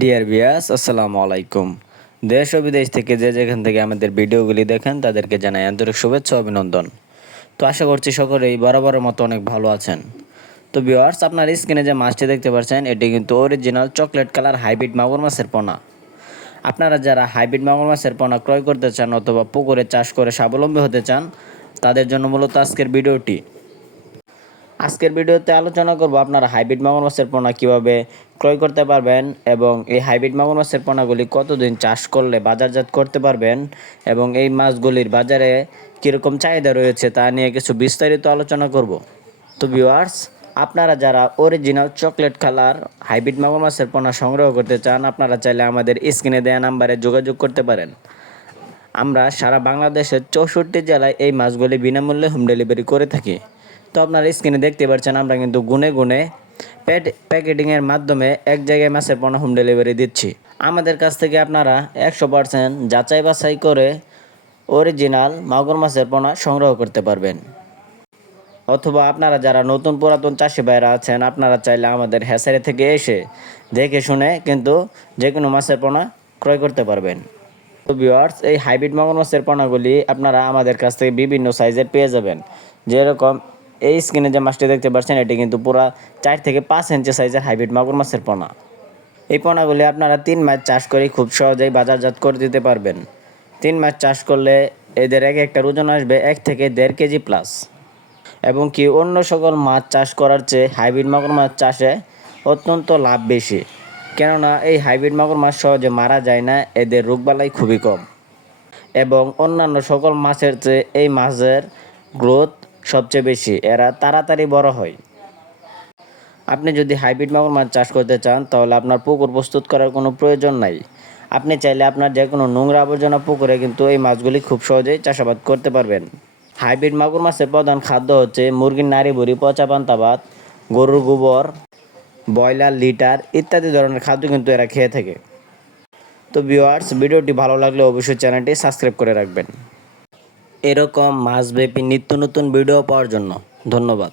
Dear viewers, আসসালামু আলাইকুম। দেশ ও বিদেশ থেকে যে যেখান থেকে আমাদের ভিডিওগুলি দেখেন তাদেরকে জানাই আন্তরিক শুভেচ্ছা ও অভিনন্দন। তো আশা করছি সকলেই বরাবরের মতো অনেক ভালো আছেন। তো ভিউয়ার্স, আপনার স্ক্রিনে যে মাছটি দেখতে পাচ্ছেন এটি কিন্তু অরিজিনাল চকলেট কালার হাইব্রিড মাগুর মাছের পোনা। আপনারা যারা হাইব্রিড মাগুর মাছের পোনা ক্রয় করতে চান অথবা পুকুরে চাষ করে স্বাবলম্বী হতে চান তাদের জন্য মূলত আজকের ভিডিওটি। আজকের ভিডিওতে আলোচনা করব আপনারা হাইব্রিড মাগুর মাছের পোনা কীভাবে ক্রয় করতে পারবেন এবং এই হাইব্রিড মাগুর মাছের পোনাগুলি কতদিন চাষ করলে বাজারজাত করতে পারবেন এবং এই মাছগুলির বাজারে কীরকম চাহিদা রয়েছে তা নিয়ে কিছু বিস্তারিত আলোচনা করব। তো ভিউয়ার্স, আপনারা যারা অরিজিনাল চকলেট কালার হাইব্রিড মাগুর মাছের পোনা সংগ্রহ করতে চান আপনারা চাইলে আমাদের স্ক্রিনে দেওয়া নাম্বারে যোগাযোগ করতে পারেন। আমরা সারা বাংলাদেশের 64 জেলায় এই মাছগুলি বিনামূল্যে হোম ডেলিভারি করে থাকি। তো আপনারা স্ক্রিনে দেখতে পাচ্ছেন আমরা কিন্তু গুনে গুনে প্যাকেটিংয়ের মাধ্যমে এক জায়গায় মাছের পোনা হোম ডেলিভারি দিচ্ছি। আমাদের কাছ থেকে আপনারা 100% যাচাই বাছাই করে অরিজিনাল মাগুর মাছের পোনা সংগ্রহ করতে পারবেন। অথবা আপনারা যারা নতুন পুরাতন চাষি ভাইরা আছেন আপনারা চাইলে আমাদের হ্যাচারি থেকে এসে দেখে শুনে কিন্তু যে কোনো মাছের পোনা ক্রয় করতে পারবেন। তো ভিউয়ার্স, এই হাইব্রিড মাগুর মাছের পোনাগুলি আপনারা আমাদের কাছ থেকে বিভিন্ন সাইজের পেয়ে যাবেন। যেরকম এই স্ক্রিনে যে মাছটি দেখতে পাচ্ছেন এটি কিন্তু পুরা 4 থেকে 5 ইঞ্চি সাইজের হাইব্রিড মাগুর মাছের পোনা। এই পোনাগুলি আপনারা 3 মাস চাষ করে খুব সহজেই বাজারজাত করে দিতে পারবেন। 3 মাস চাষ করলে এদের এক একটা ওজন আসবে 1 থেকে 1.5 কেজি প্লাস। এবং কি অন্য সকল মাছ চাষ করার চেয়ে হাইব্রিড মাগুর মাছ চাষে অত্যন্ত লাভ বেশি, কেননা এই হাইব্রিড মাগুর মাছ সহজে মারা যায় না, এদের রোগবালাই খুবই কম এবং অন্যান্য সকল মাছের চেয়ে এই মাছের গ্রোথ সবচেয়ে বেশি, এরা তাড়াতাড়ি বড় হয়। আপনি যদি হাইব্রিড মাগুর মাছ চাষ করতে চান তাহলে আপনার পুকুর প্রস্তুত করার কোনো প্রয়োজন নাই। আপনি চাইলে আপনার যে কোনো নোংরা আবর্জনা পুকুরে কিন্তু এই মাছগুলি খুব সহজেই চাষাবাদ করতে পারবেন। হাইব্রিড মাগুর মাছের প্রধান খাদ্য হচ্ছে মুরগির নাড়ি ভুড়ি, পচা পান্তা ভাত, গরুর গোবর, ব্রয়লার লিটার ইত্যাদি ধরনের খাদ্য কিন্তু এরা খেয়ে থাকে। তো ভিউয়ার্স, ভিডিওটি ভালো লাগলে অবশ্যই চ্যানেলটি সাবস্ক্রাইব করে রাখবেন এরকম মাছব্যাপী নিত্য নতুন ভিডিও পাওয়ার জন্য। ধন্যবাদ।